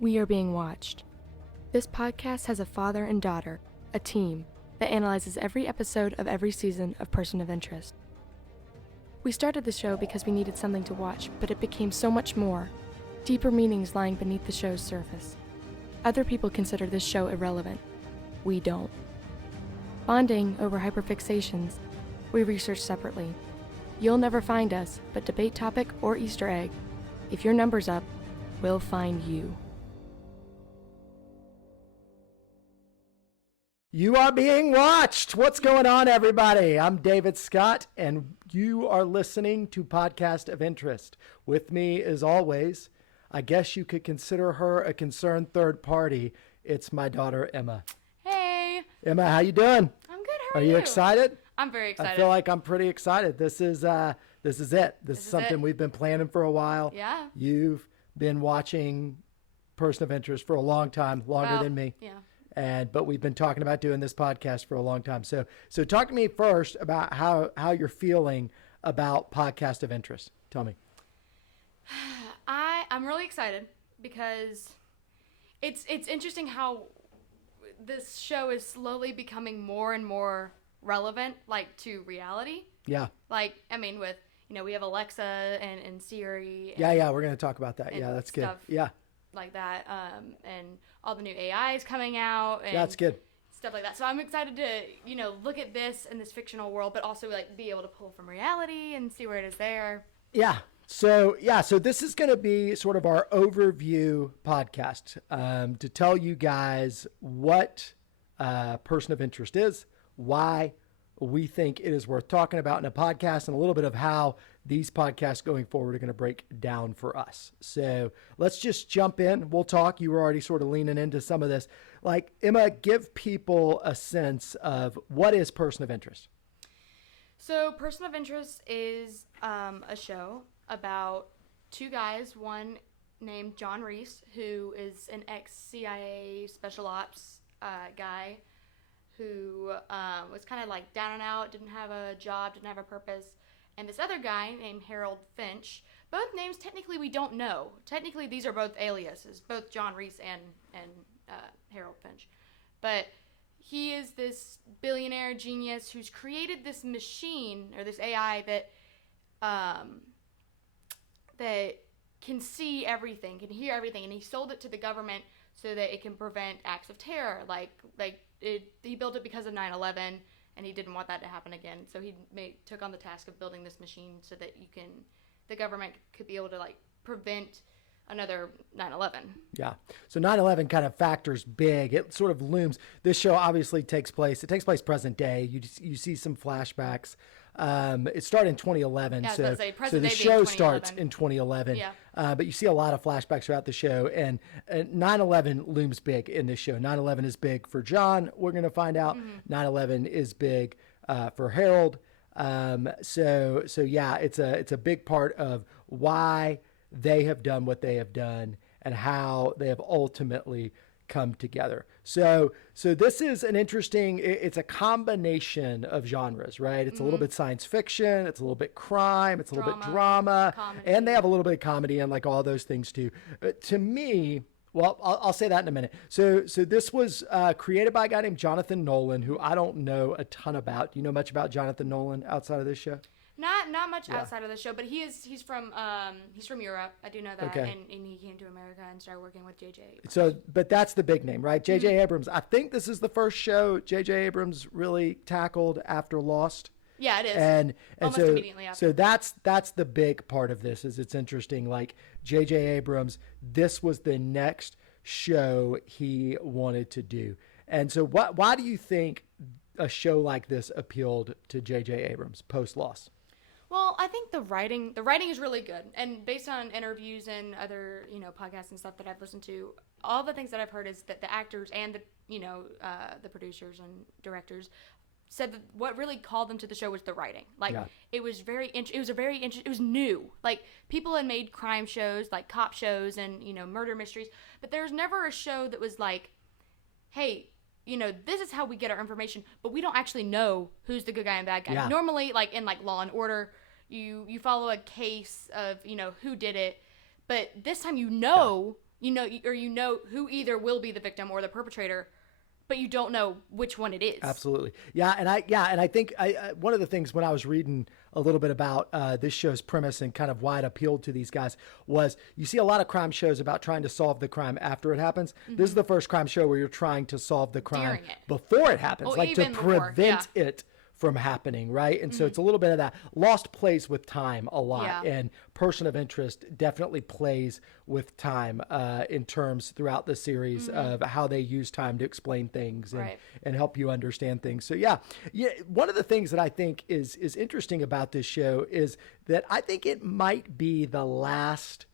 We are being watched. This podcast has a father and daughter, a team, that analyzes every episode of every season of Person of Interest. We started the show because we needed something to watch, but it became so much more, deeper meanings lying beneath the show's surface. Other people consider this show irrelevant. We don't. Bonding over hyperfixations, we research separately. You'll never find us, but debate topic or Easter egg, if your number's up, we'll find you. You are being watched. What's going on, everybody? I'm David Scott, and you are listening to Podcast of Interest. With me, as always, I guess you could consider her a concerned third party. It's my daughter, Emma. Hey! Emma, how you doing? I'm good. How are you excited? I'm very excited. I feel like I'm pretty excited. This is it. This is something we've been planning for a while. Yeah. You've been watching Person of Interest for a long time, longer than me. Yeah. But we've been talking about doing this podcast for a long time. So talk to me first about how you're feeling about Podcast of Interest. Tell me. I'm really excited because it's interesting how this show is slowly becoming more and more relevant, like, to reality. Yeah. Like, I mean, with, we have Alexa and Siri. And, yeah, we're going to talk about that. Yeah, that's good. Yeah. Like that, and all the new AIs coming out. And that's good. Stuff like that. So I'm excited to, look at this in this fictional world, but also, like, be able to pull from reality and see where it is there. Yeah. So this is going to be sort of our overview podcast to tell you guys what Person of Interest is, why we think it is worth talking about in a podcast, and a little bit of how these podcasts going forward are going to break down for us. So let's just jump in. We'll talk. You were already sort of leaning into some of this. Like, Emma, give people a sense of what is Person of Interest. So Person of Interest is a show about two guys, one named John Reese, who is an ex-CIA special ops guy who was kind of like down and out, didn't have a job, didn't have a purpose, and this other guy named Harold Finch. Both names, technically, we don't know. Technically, these are both aliases, both John Reese and Harold Finch. But he is this billionaire genius who's created this machine, or this AI, that can see everything, can hear everything, and he sold it to the government so that it can prevent acts of terror. He built it because of 9/11, and he didn't want that to happen again. So he took on the task of building this machine so that the government could be able to, like, prevent another 9/11. Yeah. So 9/11 kind of factors big. It sort of looms. This show obviously takes place present day. You see some flashbacks. It started in 2011. Yeah, so present the day show being starts in 2011. Yeah. But you see a lot of flashbacks throughout the show, and 9/11 looms big in this show. 9/11 is big for John. We're going to find out. 9/11 is big for Harold. So yeah, it's a big part of why they have done what they have done and how they have ultimately come together. So this is an interesting, it's a combination of genres, right? It's a little bit science fiction, it's a little bit crime, it's a little bit drama, comedy. And they have a little bit of comedy and, like, all those things too. To me, well, I'll say that in a minute. So this was created by a guy named Jonathan Nolan, who I don't know a ton about. Do you know much about Jonathan Nolan outside of this show? Not much outside of the show, but he's from Europe. I do know that, okay. And he came to America and started working with JJ Abrams. So, but that's the big name, right? JJ Abrams. I think this is the first show JJ Abrams really tackled after Lost. Yeah, it is. And almost so, immediately after. So that's the big part of this. Is it's interesting. Like, JJ Abrams, this was the next show he wanted to do. And so, why do you think a show like this appealed to JJ Abrams post Lost? Well, I think the writing is really good, and based on interviews and other podcasts and stuff that I've listened to, all the things that I've heard is that the actors and the producers and directors said that what really called them to the show was the writing. Like, it was it was new. Like, people had made crime shows, like cop shows and murder mysteries, but there's never a show that was like, hey, this is how we get our information, but we don't actually know who's the good guy and bad guy. Yeah. Normally, like in like Law and Order, you follow a case of, who did it, but this time you know who either will be the victim or the perpetrator, but you don't know which one it is. Absolutely. Yeah. And I think one of the things when I was reading a little bit about this show's premise and kind of why it appealed to these guys was you see a lot of crime shows about trying to solve the crime after it happens. Mm-hmm. This is the first crime show where you're trying to solve the crime before it happens, like to prevent it from happening, right? And so it's a little bit of that. Lost plays with time a lot, and Person of Interest definitely plays with time in terms throughout the series of how they use time to explain things and help you understand things. So yeah, one of the things that I think is interesting about this show is that I think it might be the last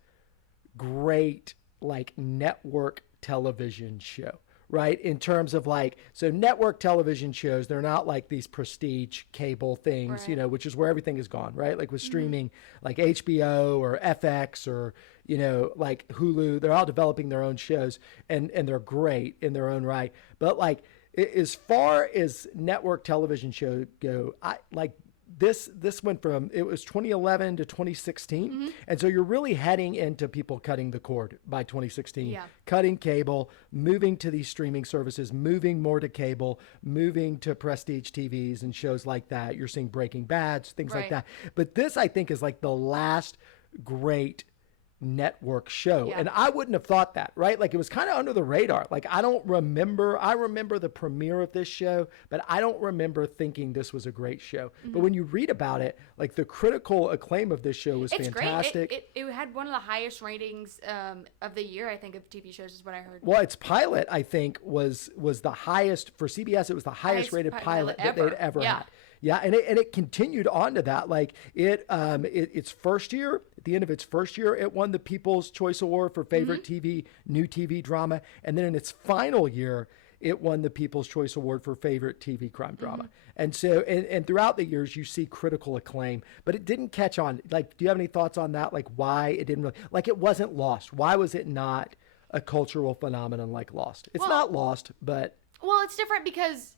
great like network television show. Right. In terms of like, so network television shows, they're not like these prestige cable things, you know, which is where everything is gone. Right. Like with streaming, like HBO or FX or, you know, like Hulu, they're all developing their own shows and they're great in their own right. But like, as far as network television shows go, I like this went from, it was 2011 to 2016. And so you're really heading into people cutting the cord by 2016, cutting cable, moving to these streaming services, moving more to cable, moving to prestige TVs and shows like that. You're seeing Breaking Bad, things like that. But this, I think, is like the last great network show. And I wouldn't have thought that, right? Like it was kind of under the radar. Like I remember the premiere of this show, but I don't remember thinking this was a great show. But when you read about it, like the critical acclaim of this show was fantastic. Great. It had one of the highest ratings of the year, I think, of TV shows is what I heard. Well, its pilot, I think, was the highest for CBS. It was the highest rated pilot that they'd ever had. Yeah, and it continued on to that. Like its first year, at the end of its first year, it won the People's Choice Award for favorite new TV drama, and then in its final year, it won the People's Choice Award for favorite TV crime drama. And so, and throughout the years, you see critical acclaim, but it didn't catch on. Like, do you have any thoughts on that? Like, why it didn't really, like, it wasn't Lost. Why was it not a cultural phenomenon like Lost? It's not Lost, but well, it's different because,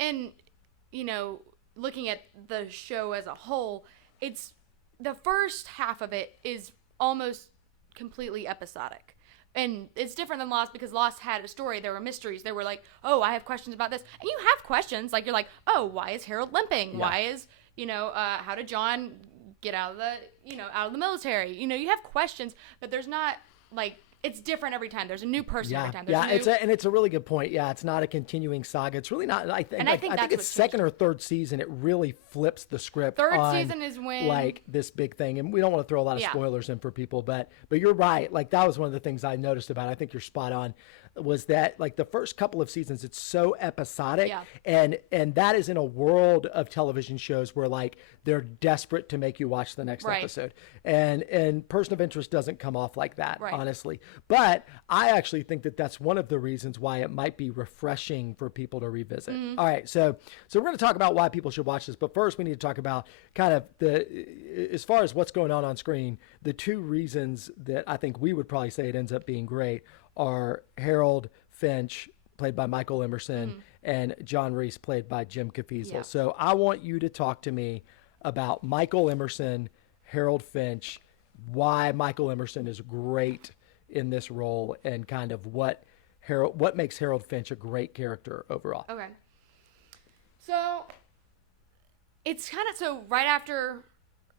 you know, looking at the show as a whole, it's the first half of it is almost completely episodic. And it's different than Lost because Lost had a story. There were mysteries. There were like, oh, I have questions about this. And you have questions. Like, you're like, oh, why is Harold limping? Yeah. Why is, you know, how did John get out of the military? You know, you have questions, but there's not like, it's different every time. There's a new person every time. It's a really good point. Yeah, it's not a continuing saga. It's really not. I think it's second or third season. It really flips the script. Third season is when like this big thing, and we don't want to throw a lot of spoilers in for people, but you're right. Like that was one of the things I noticed about it. I think you're spot on. Was that like the first couple of seasons? It's so episodic, and that is in a world of television shows where like they're desperate to make you watch the next episode, and Person of Interest doesn't come off like that, honestly. But I actually think that that's one of the reasons why it might be refreshing for people to revisit. All right, so we're going to talk about why people should watch this, but first we need to talk about kind of as far as what's going on screen. The two reasons that I think we would probably say it ends up being great are Harold Finch, played by Michael Emerson, and John Reese, played by Jim Caviezel. Yeah. So I want you to talk to me about Michael Emerson, Harold Finch, why Michael Emerson is great in this role, and kind of what makes Harold Finch a great character overall. Okay. So it's kind of, so right after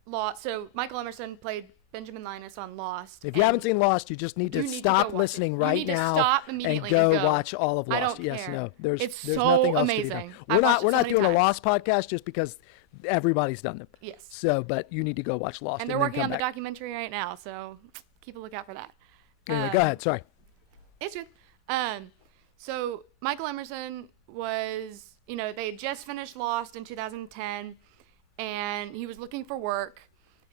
Lost, so Michael Emerson played Benjamin Linus on Lost. If you haven't seen Lost, you just need to stop listening right now and go watch all of Lost. I don't care. Yes, no, there's so nothing else amazing. To be done. We're not doing a Lost podcast just because everybody's done them. Yes. So, but you need to go watch Lost. And they're working on the documentary right now, so keep a lookout for that. Anyway, go ahead. Sorry. It's good. So Michael Emerson was, you know, they had just finished Lost in 2010, and he was looking for work.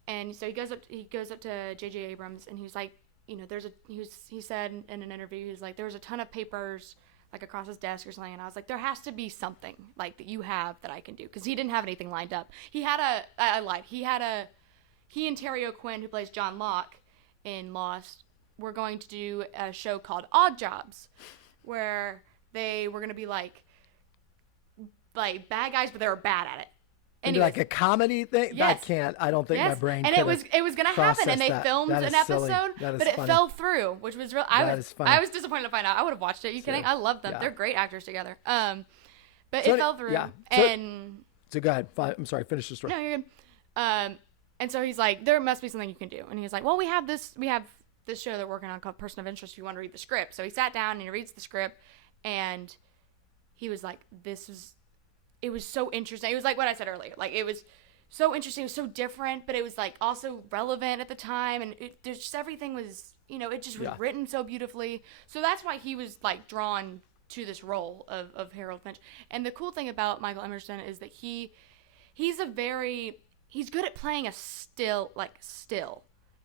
And so he goes up to JJ Abrams, and he was like, you know, he said in an interview, he was like, there was a ton of papers like across his desk or something, and I was like, there has to be something like that you have that I can do, because he didn't have anything lined up. He and Terry O'Quinn, who plays John Locke in Lost, were going to do a show called Odd Jobs, where they were going to be like bad guys, but they were bad at it. And like a comedy thing? Yes. I don't think my brain and it was going to happen, and they filmed an episode, but it fell through, which was real. I was disappointed to find out. I would have watched it. Are you kidding? I love them. Yeah. They're great actors together. But it fell through. Yeah. So go ahead. I'm sorry. Finish the story. No, you're good. And so he's like, there must be something you can do. And he's like, well, we have this show that we're working on called Person of Interest. If you want to read the script. So he sat down and he reads the script, and he was like, it was so interesting. It was like what I said earlier. Like, it was so interesting. It was so different, but it was like also relevant at the time. And there's just everything was, it just was written so beautifully. So that's why he was like drawn to this role of Harold Finch. And the cool thing about Michael Emerson is that he's good at playing a still.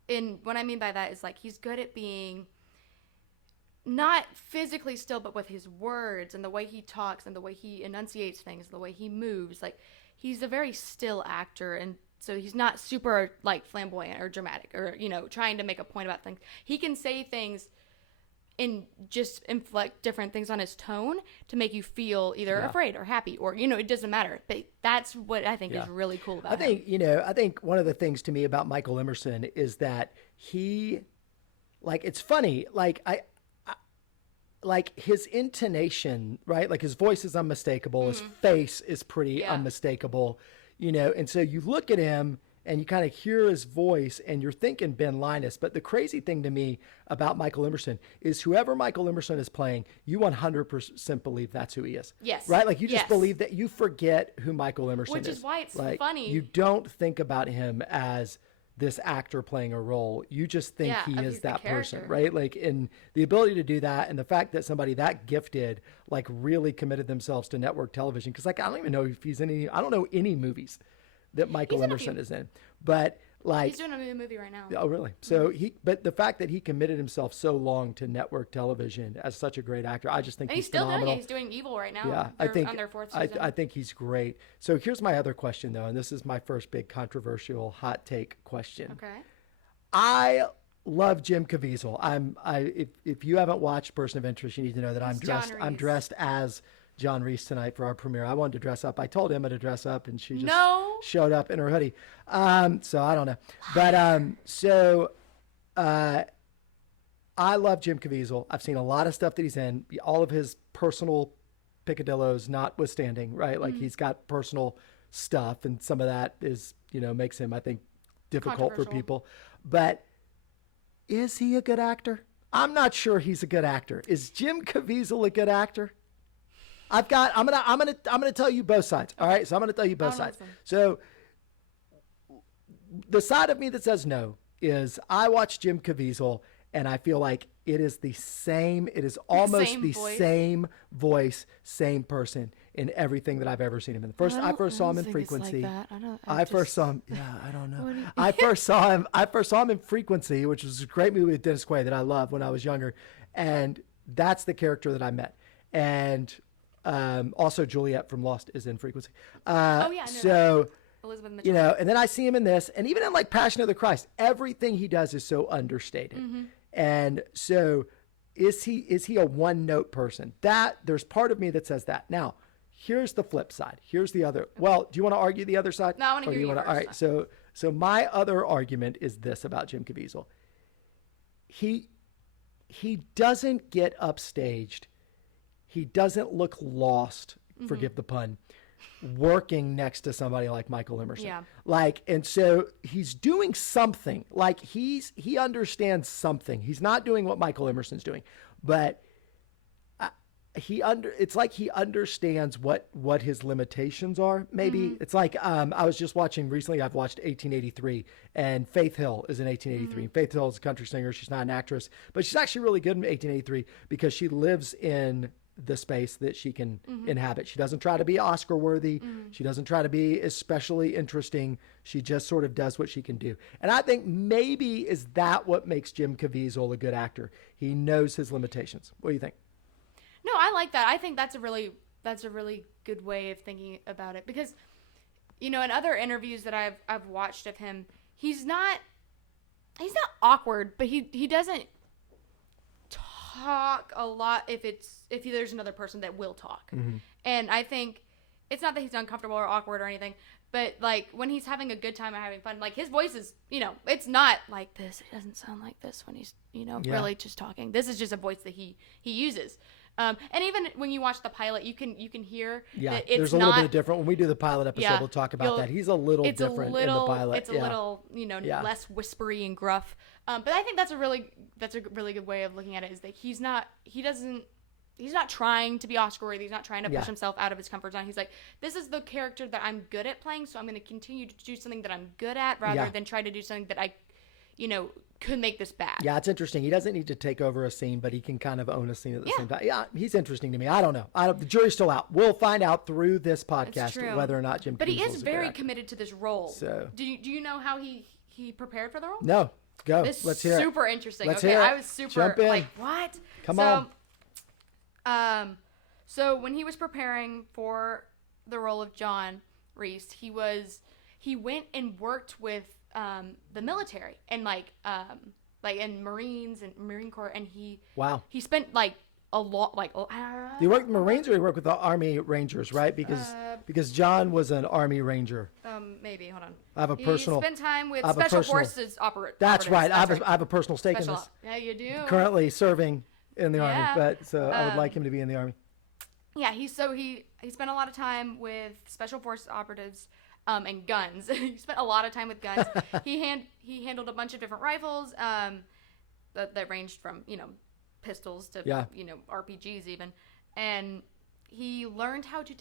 And what I mean by that is like he's good at being not physically still, but with his words and the way he talks and the way he enunciates things, the way he moves. Like, he's a very still actor, and so he's not super like flamboyant or dramatic or trying to make a point about things. He can say things and just inflect different things on his tone to make you feel either afraid or happy or it doesn't matter. But that's what I think is really cool about him. I think one of the things to me about Michael Emerson is that he, like, it's funny, like his intonation, right? Like his voice is unmistakable. His face is pretty unmistakable, and so you look at him and you kind of hear his voice and you're thinking Ben Linus. But the crazy thing to me about Michael Emerson is whoever Michael Emerson is playing, you 100% believe that's who he is. Yes. Right? Like you just believe that, you forget who Michael Emerson is. Which is why it's like, funny. You don't think about him as this actor playing a role. You just think he is that person, right? Like, in the ability to do that, and the fact that somebody that gifted, like, really committed themselves to network television. Because, like, I don't even know if he's in I don't know any movies that Michael Emerson is in, but like he's doing a movie right now. Oh, really? So but the fact that he committed himself so long to network television as such a great actor, I just think he's still doing it. He's doing Evil right now. Yeah, I think on their fourth season. I think he's great. So here's my other question, though, and this is my first big controversial hot take question. Okay. I love Jim Caviezel. If you haven't watched Person of Interest, you need to know that I'm dressed as John Reese tonight for our premiere. I wanted to dress up. I told Emma to dress up, and she just showed up in her hoodie. So I don't know. But I love Jim Caviezel. I've seen a lot of stuff that he's in, all of his personal picadillos notwithstanding, right? Like he's got personal stuff, and some of that is, makes him, I think, difficult for people. But is he a good actor? I'm not sure he's a good actor. Is Jim Caviezel a good actor? I'm gonna tell you both sides. All right. So I'm gonna tell you both sides. So the side of me that says no is I watch Jim Caviezel and I feel like it is the same. It is almost the same voice, same person in everything that I've ever seen him in. I first saw him in Frequency. I first saw him. Yeah, I don't know. I first saw him in Frequency, which was a great movie with Dennis Quaid that I loved when I was younger, and that's the character that I met. And also Juliet from Lost is in Frequency. So Elizabeth Mitchell. And then I see him in this, and even in like Passion of the Christ, everything he does is so understated. And so is he a one-note person? That there's part of me that says that. Now, here's the flip side. Here's the other. Well, do you want to argue the other side? No, I want to hear you first. All right. So my other argument is this about Jim Caviezel. He doesn't get upstaged. He doesn't look lost, forgive the pun, working next to somebody like Michael Emerson. Yeah. Like, and so he's doing something. Like he understands something. He's not doing what Michael Emerson's doing, but it's like he understands what his limitations are. Maybe it's like I was just watching recently. I've watched 1883, and Faith Hill is in 1883. Faith Hill is a country singer. She's not an actress, but she's actually really good in 1883 because she lives in the space that she can inhabit. She doesn't try to be Oscar worthy. She doesn't try to be especially interesting. She just sort of does what she can do. And I think maybe is that what makes Jim Caviezel a good actor. He knows his limitations. What do you think? No, I like that. I think that's a really good way of thinking about it because, in other interviews that I've watched of him, he's not awkward, but he doesn't talk a lot if there's another person that will talk. And I think it's not that he's uncomfortable or awkward or anything, But like when he's having a good time and having fun, like his voice is, it's not like this. It doesn't sound like this when he's, really just talking. This is just a voice that he uses. And even when you watch the pilot, you can hear that it's there's a little bit different. When we do the pilot episode, we'll talk about that. He's a little different in the pilot. It's a little, less whispery and gruff. But I think that's a really good way of looking at it, is that he's not trying to be Oscar worthy. He's not trying to push himself out of his comfort zone. He's like, this is the character that I'm good at playing, so I'm going to continue to do something that I'm good at rather than try to do something that I, could make this bad. Yeah, it's interesting. He doesn't need to take over a scene, but he can kind of own a scene at the same time. Yeah, he's interesting to me. I don't know. The jury's still out. We'll find out through this podcast whether or not Jim Caviezel. But he is very committed to this role. So, do you know how he prepared for the role? No. Go. Let's hear it. Super interesting. Let's hear it. I was super like, what? Come on. So when he was preparing for the role of John Reese, he went and worked with the military and like in Marines and Marine Corps, and he spent like a lot do you work with Marines or you work with the Army Rangers, right? Because John was an Army Ranger. Maybe hold on. He spent time with Special Forces operators. That's right. I have a personal stake in this. Yeah, you do. Currently serving in the Army, but so I would like him to be in the Army. Yeah, he spent a lot of time with Special Forces operatives and guns. He spent a lot of time with guns. He handled a bunch of different rifles that ranged from, pistols to, RPGs even. And he learned how to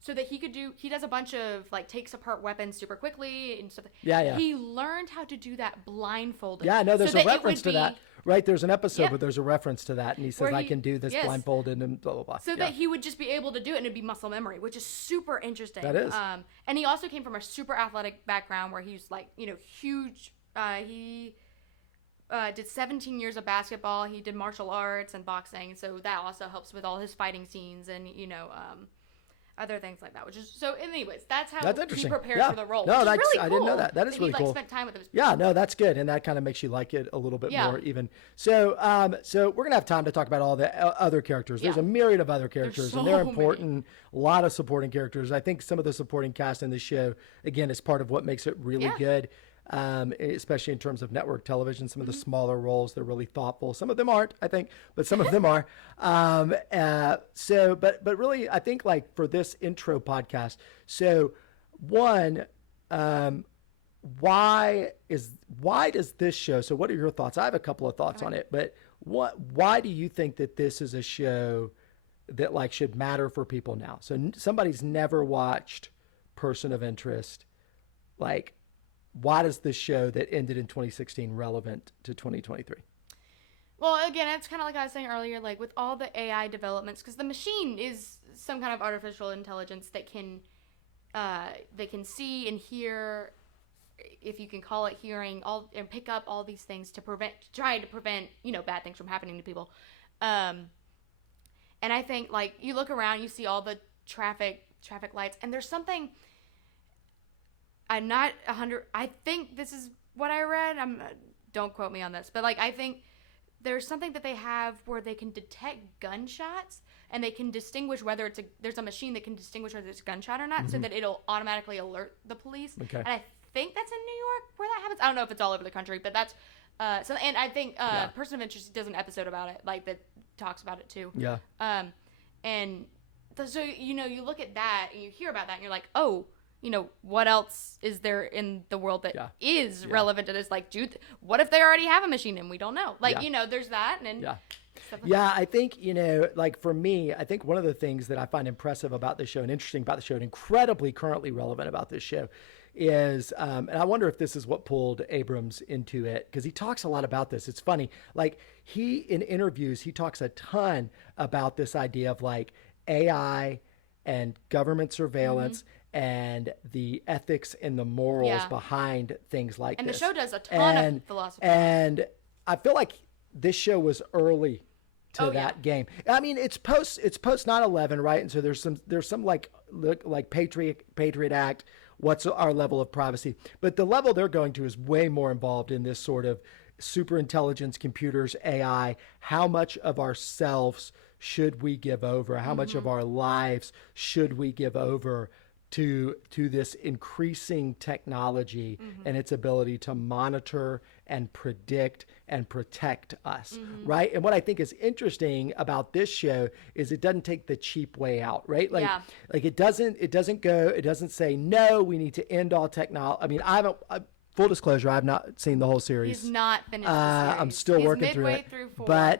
so that he does a bunch of takes apart weapons super quickly and stuff. Yeah. He learned how to do that blindfolded. Yeah, no, there's a reference to that. Right, there's an episode where there's a reference to that, and he says, I can do this blindfolded and blah, blah, blah. So that he would just be able to do it, and it'd be muscle memory, which is super interesting. That is. And he also came from a super athletic background where he's huge. He did 17 years of basketball. He did martial arts and boxing, so that also helps with all his fighting scenes and, other things like that, which is so. Anyways, that's how he prepared for the role. No, that's really cool. I didn't know that. That is really cool. Spent time with him. Yeah, no, that's good, and that kind of makes you like it a little bit more even. So, so we're gonna have time to talk about all the other characters. There's a myriad of other characters, and they're important. Many. A lot of supporting characters. I think some of the supporting cast in the show, again, is part of what makes it really good. Especially in terms of network television, some of the smaller roles, they're really thoughtful. Some of them aren't, I think, but some of them are. But really, I think for this intro podcast, so one, why does this show? So what are your thoughts? I have a couple of thoughts on it, but why do you think that this is a show that should matter for people now? So somebody's never watched Person of Interest, why does this show that ended in 2016 relevant to 2023? Well, again, it's kind of like I was saying earlier, with all the AI developments, because the machine is some kind of artificial intelligence that can see and hear, if you can call it hearing, and pick up all these things to try to prevent bad things from happening to people. And I think you look around, you see all the traffic lights, and there's something. I'm not 100. I think this is what I read. Don't quote me on this, but I think there's something that they have where they can detect gunshots and they can distinguish whether there's a machine that can distinguish whether it's a gunshot or not, so that it'll automatically alert the police. Okay. And I think that's in New York where that happens. I don't know if it's all over the country, but that's so. And I think Person of Interest does an episode about it, that talks about it too. Yeah. And so you look at that and you hear about that and you're like, oh. What else is there in the world that is relevant to this? What if they already have a machine and we don't know? There's that. And stuff like that. I think, for me, I think one of the things that I find impressive about this show and interesting about the show and incredibly currently relevant about this show is, and I wonder if this is what pulled Abrams into it, because he talks a lot about this. It's funny. In interviews, he talks a ton about this idea of AI and government surveillance and the ethics and the morals behind things like this. And the show does a ton of philosophy. And I feel like this show was early to that game. I mean, it's post 9/11, right? And so there's some Patriot Act. What's our level of privacy? But the level they're going to is way more involved in this sort of super intelligence, computers, AI. How much of ourselves should we give over? How much of our lives should we give over to this increasing technology and its ability to monitor and predict and protect us, right? And what I think is interesting about this show is it doesn't take the cheap way out, right? Like, like it doesn't say, no, we need to end all technology. I mean, full disclosure, I've not seen the whole series. He's not finished the series. I'm still working through it. Through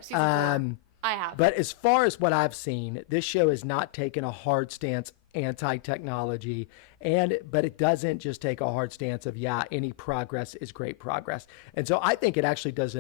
season 4. I have. But as far as what I've seen, this show has not taken a hard stance anti-technology, but it doesn't just take a hard stance of, any progress is great progress. And so I think it actually does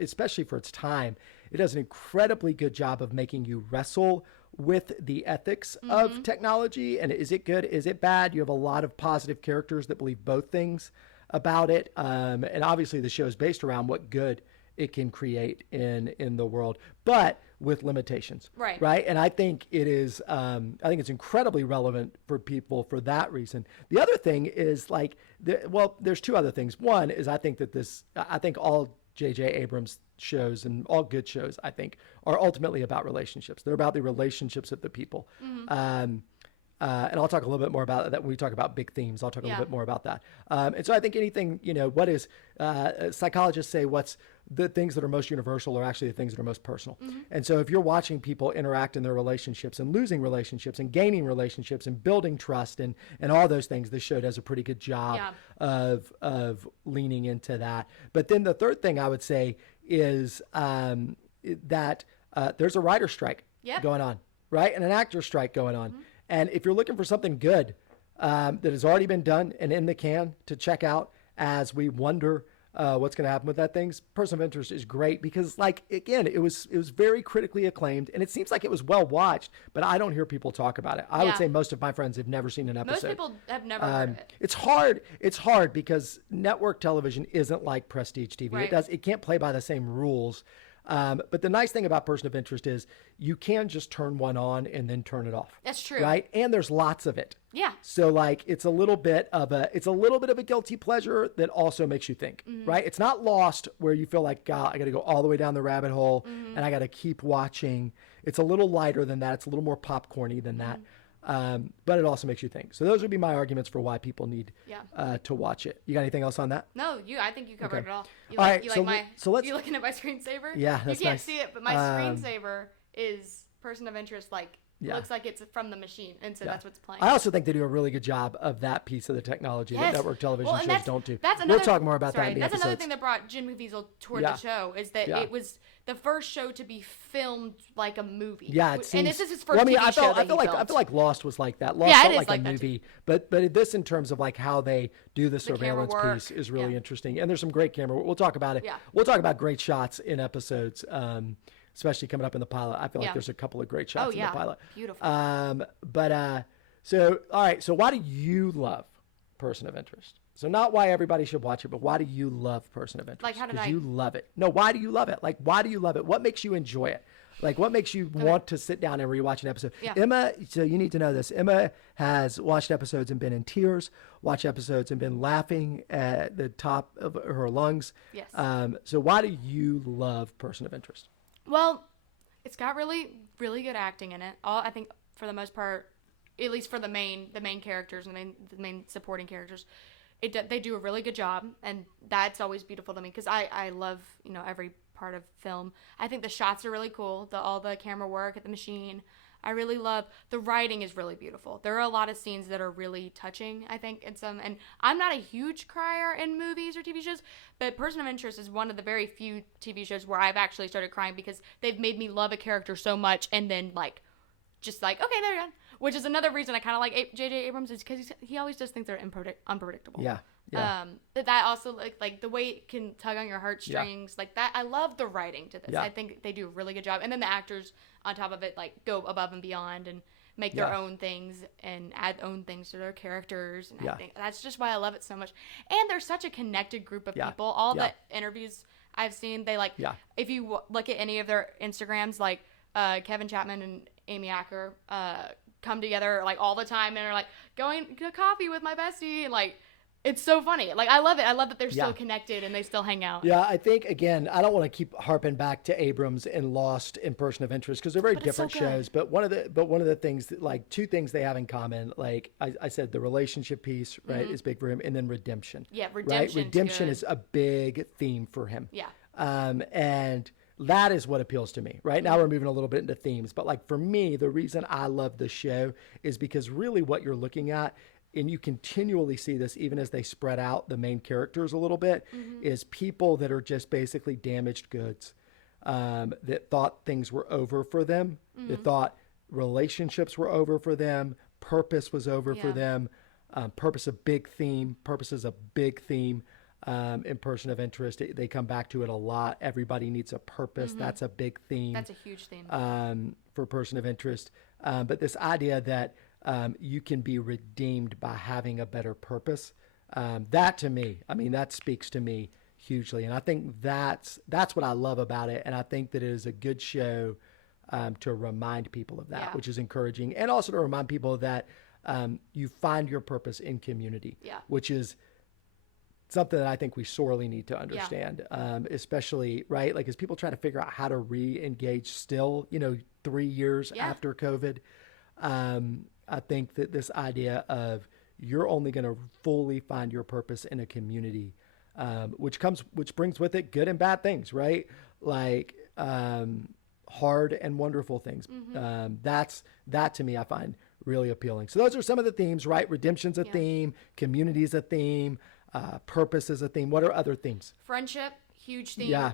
especially for its time, it does an incredibly good job of making you wrestle with the ethics of technology. And is it good? Is it bad? You have a lot of positive characters that believe both things about it. And obviously the show is based around what good it can create in the world, but with limitations. Right. And I think it is, I think it's incredibly relevant for people for that reason. The other thing is there's two other things. One is I think all JJ Abrams shows and all good shows, I think, are ultimately about relationships. They're about the relationships of the people. And I'll talk a little bit more about that when we talk about big themes. I'll talk a little bit more about that. And so I think anything, what is, psychologists say what's the things that are most universal are actually the things that are most personal. And so if you're watching people interact in their relationships and losing relationships and gaining relationships and building trust and all those things, this show does a pretty good job of leaning into that. But then the third thing I would say is that there's a writer's strike going on, right? And an actor's strike going on. And if you're looking for something good that has already been done and in the can to check out as we wonder what's going to happen with that things, Person of Interest is great because, again, it was very critically acclaimed and it seems like it was well watched, but I don't hear people talk about it. I would say most of my friends have never seen an episode. Most people have never heard of it. It's hard because network television isn't like prestige TV. Right. It can't play by the same rules. But the nice thing about Person of Interest is you can just turn one on and then turn it off. That's true. Right? And there's lots of it. Yeah. So it's a little bit of a guilty pleasure that also makes you think, right? It's not Lost where you feel like, God, I got to go all the way down the rabbit hole and I got to keep watching. It's a little lighter than that. It's a little more popcorny than that. But it also makes you think. So those would be my arguments for why people need to watch it. You got anything else on that? No, I think you covered it all. You looking at my screensaver? Yeah, that's You can't nice. see it, but my screensaver is Person of Interest. Looks like it's from the machine, and so that's what's playing. I also think they do a really good job of that piece of the technology that network television shows don't do. We'll talk more about that in the That's episodes. another thing that brought Jim Caviezel toward the show is that it was the first show to be filmed like a movie. Yeah, it seems. And this is his first TV show that he filmed. I feel like Lost was like that. Lost felt like a movie, but this in terms of how they do the surveillance piece is really interesting. And there's some great camera. We'll talk about it. Yeah. We'll talk about great shots in episodes. Especially coming up in the pilot. I feel like there's a couple of great shots in the pilot. Beautiful. So all right. So why do you love Person of Interest? So not why everybody should watch it, but why do you love Person of Interest? How did you love it. No, why do you love it? Why do you love it? What makes you enjoy it? What makes you want to sit down and rewatch an episode? Yeah. Emma, so you need to know this. Emma has watched episodes and been in tears, watched episodes and been laughing at the top of her lungs. Yes. So why do you love Person of Interest? Well, it's got really, really good acting in it. I think for the most part, at least for the main characters and the main supporting characters, they do a really good job, and that's always beautiful to me because I love every part of film. I think the shots are really cool. All the camera work at the machine. I really love the writing is really beautiful. There are a lot of scenes that are really touching, I think, and I'm not a huge crier in movies or TV shows, but Person of Interest is one of the very few TV shows where I've actually started crying because they've made me love a character so much and then okay, there you go. Which is another reason I kind of like JJ Abrams is because he always does things that are unpredictable. Yeah. That also like the way it can tug on your heartstrings like that. I love the writing to this. I think they do a really good job, and then the actors on top of it go above and beyond and make their own things and add own things to their characters, and I think that's just why I love it so much. And they're such a connected group of people. All the interviews I've seen, they if you look at any of their Instagrams, Kevin Chapman and Amy Acker come together all the time and are going to coffee with my bestie, and It's so funny. Like, I love it. I love that they're Yeah. still connected and they still hang out. Yeah, I think, again, I don't want to keep harping back to Abrams and Lost and Person of Interest because they're very But it's so different good. shows. But one of the things that, like, two things they have in common, like I said, the relationship piece, right, is big for him, and then redemption. Yeah, Right? redemption's Redemption good. is a big theme for him. Yeah. And that is what appeals to me. Right now, we're moving a little bit into themes, but like for me, the reason I love the show is because really what you're looking at, and you continually see this even as they spread out the main characters a little bit, is people that are just basically damaged goods, that thought things were over for them, that thought relationships were over for them, purpose was over for Yeah. them. Purpose a big theme. Purpose is a big theme in Person of Interest. They come back to it a lot. Everybody needs a purpose. That's a big theme. That's a huge theme. For Person of Interest. But this idea that you can be redeemed by having a better purpose, that to me, I mean, that speaks to me hugely. And I think that's what I love about it. And I think that it is a good show to remind people of that, Yeah. which is encouraging. And also to remind people that you find your purpose in community, Yeah. which is something that I think we sorely need to understand, especially, right? Like as people try to figure out how to re-engage still, 3 years Yeah. after COVID, I think that this idea of you're only going to fully find your purpose in a community, which brings with it good and bad things, right? Like hard and wonderful things. That to me, I find really appealing. So those are some of the themes, right? Redemption's a theme, community's a theme, purpose is a theme. What are other themes? Friendship, huge theme. Yeah.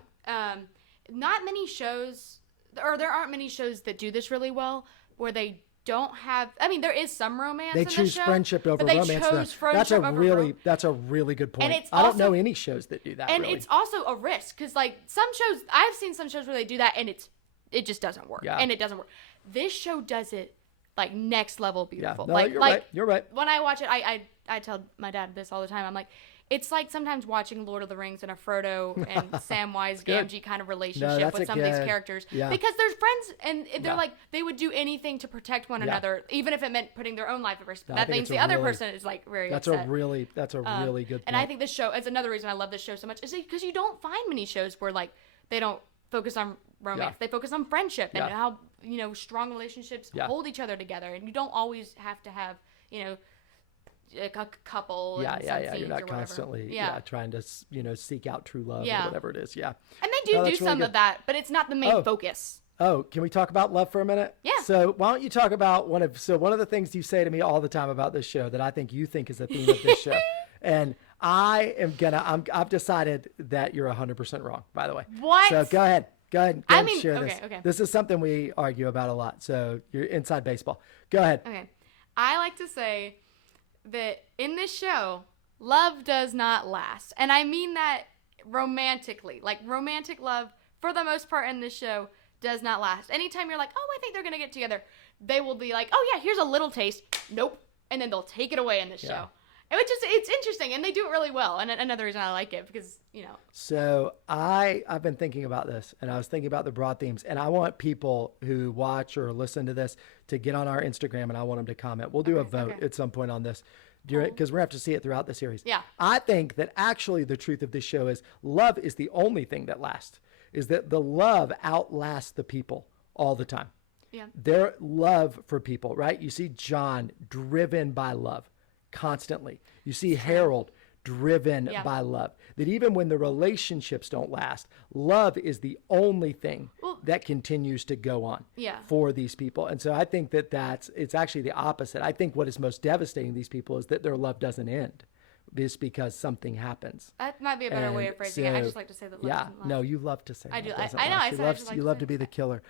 Not many shows, or there aren't many shows that do this really well, where they don't have. I mean, there is some romance. They in the choose show, friendship over but they romance. though. chose friendship over That's a really good point. And it's I don't know also- any shows that do that. and really. it's also a risk because, like, some shows I've seen some shows where they do that, and it just doesn't work. Yeah. And it doesn't work. This show does it like next level beautiful. No, like, you're like right. You're right. when I watch it, I tell my dad this all the time. I'm like, it's like sometimes watching Lord of the Rings and a Frodo and Samwise good. Gamgee kind of relationship that's with a some of these good- characters yeah. because they're friends and they're Yeah. like they would do anything to protect one Yeah. another, even if it meant putting their own life at risk. No, I That think means it's the a other really- person is like very That's upset. a really good point. And I think this show, it's another reason I love this show so much, is because you don't find many shows where like they don't focus on romance. Yeah. They focus on friendship and Yeah. how, strong relationships Yeah. hold each other together. And you don't always have to have, a couple yeah, and yeah, some yeah. scenes You're or not whatever. constantly, Yeah. trying to, seek out true love Yeah. or whatever it is. Yeah. And they No, do that's really some good. of that, but it's not the main Oh. focus. Oh, can we talk about love for a minute? Yeah. So why don't you talk about one of the things you say to me all the time about this show that I think you think is the theme of this show, and I've decided that you're 100% wrong. By the way. What? So go ahead. I mean, share okay, this. okay. This is something we argue about a lot. So you're inside baseball. Go ahead. Okay. I like to say that in this show, love does not last. And I mean that romantically. Like, romantic love, for the most part in this show, does not last. Anytime you're like, oh, I think they're going to get together, they will be like, oh, yeah, here's a little taste. Nope. And then they'll take it away in this show. And it's interesting, and they do it really well. And another reason I like it, because, So I've been thinking about this, and I was thinking about the broad themes, and I want people who watch or listen to this to get on our Instagram, and I want them to comment. We'll do a vote okay. at some point on this, because we're gonna have to see it throughout the series. Yeah. I think that actually the truth of this show is love is the only thing that lasts. Is that the love outlasts the people all the time. yeah. Their love for people, right? You see John driven by love constantly. You see Harold driven Yeah. by love. That even when the relationships don't last, love is the only thing Well- that continues to go on Yeah. for these people. And so I think that it's actually the opposite. I think what is most devastating to these people is that their love doesn't end just because something happens. That might be a better way of And phrasing it. I so- just like to say that love Yeah, doesn't last. no, you love to say. I do. love doesn't I know, I last. said I just like You to love say to be that. the killer.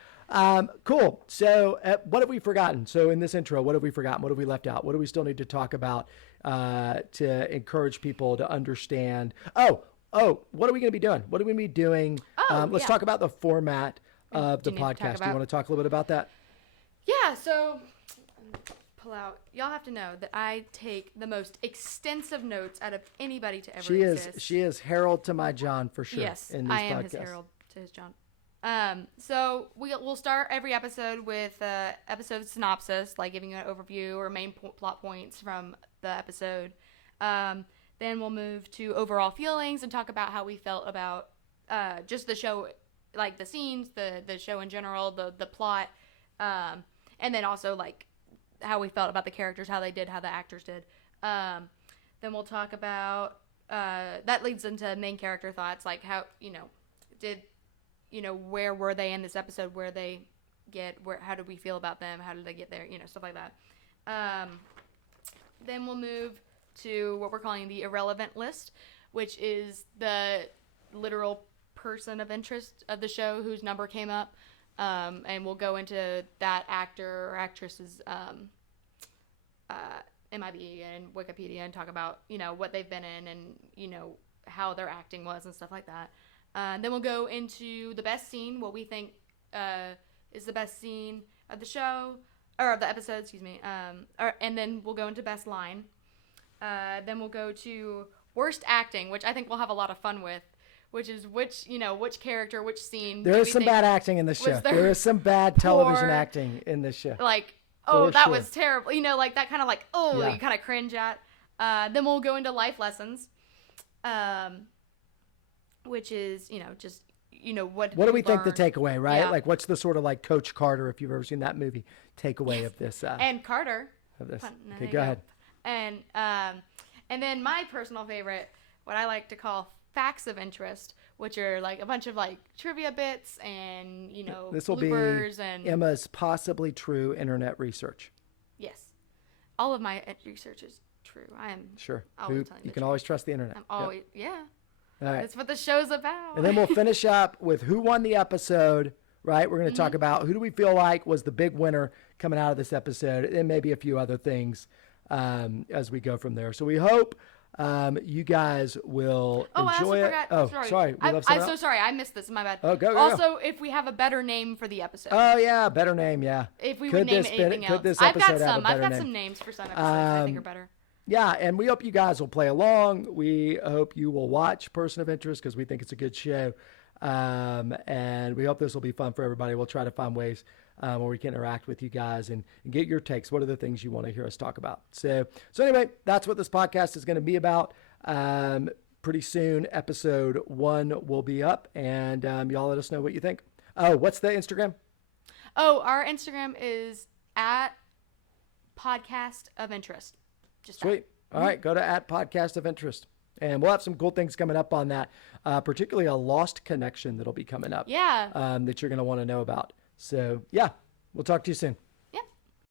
Cool. So, what have we forgotten? So, in this intro, what have we forgotten? What have we left out? What do we still need to talk about to encourage people to understand? Oh, what are we going to be doing? What are we going to be doing? Let's yeah. talk about the format of Do the you need to talk podcast. Do you about- want to talk a little bit about that? Yeah, so pull out. Y'all have to know that I take the most extensive notes out of anybody to ever exist. She is Harold to my John for sure. Yes, in this I am podcast. his Harold to his John. So we'll start every episode with episode synopsis, like giving you an overview or main plot points from the episode. Then we'll move to overall feelings and talk about how we felt about just the show, like the scenes, the show in general, the plot, and then also like how we felt about the characters, how they did, how the actors did. Then we'll talk about that leads into main character thoughts, like how where were they in this episode, how did we feel about them, how did they get there, stuff like that. Then we'll move to what we're calling the irrelevant list, which is the literal person of interest of the show whose number came up, and we'll go into that actor or actress's MIB and Wikipedia and talk about what they've been in and how their acting was and stuff like that. Then we'll go into the best scene, what we think is the best scene of the show or of the episode, excuse me. And then we'll go into best line. Then we'll go to worst acting, which I think we'll have a lot of fun with, which is which character, which scene. There is some bad acting in this show. There is some bad television acting in this show. Like, that was terrible. Like that kind of like, you kind of cringe at. Then we'll go into life lessons, which is, just, what do we think the takeaway, right? Yeah. Like, what's the sort of like Coach Carter, if you've ever seen that movie, takeaway of this? And Carter. Of this. Okay, go ahead. And then my personal favorite, what I like to call facts of interest, which are like a bunch of like trivia bits and this will bloopers be and Emma's possibly true internet research. Yes, all of my research is true. I am sure. You can always trust the internet. I'm always All right. That's what the show's about. And then we'll finish up with who won the episode. Right, we're going to talk about who do we feel like was the big winner coming out of this episode, and maybe a few other things as we go from there. So we hope you guys will enjoy it. Oh, sorry. I'm so sorry. I missed this. My bad. Oh, go. Also, if we have a better name for the episode. Oh, yeah. Better name. Yeah. If we would name it anything else. I've got some names for some episodes I think are better. Yeah. And we hope you guys will play along. We hope you will watch Person of Interest because we think it's a good show. And we hope this will be fun for everybody. We'll try to find ways where we can interact with you guys and get your takes. What are the things you want to hear us talk about? So anyway, that's what this podcast is going to be about. Pretty soon, episode 1 will be up, and y'all let us know what you think. Oh, what's the Instagram? Oh, our Instagram is at Podcast of Interest. Just sweet. All right, go to at Podcast of Interest. And we'll have some cool things coming up on that, particularly a Lost connection that'll be coming up. Yeah. That you're going to want to know about. So, yeah, we'll talk to you soon.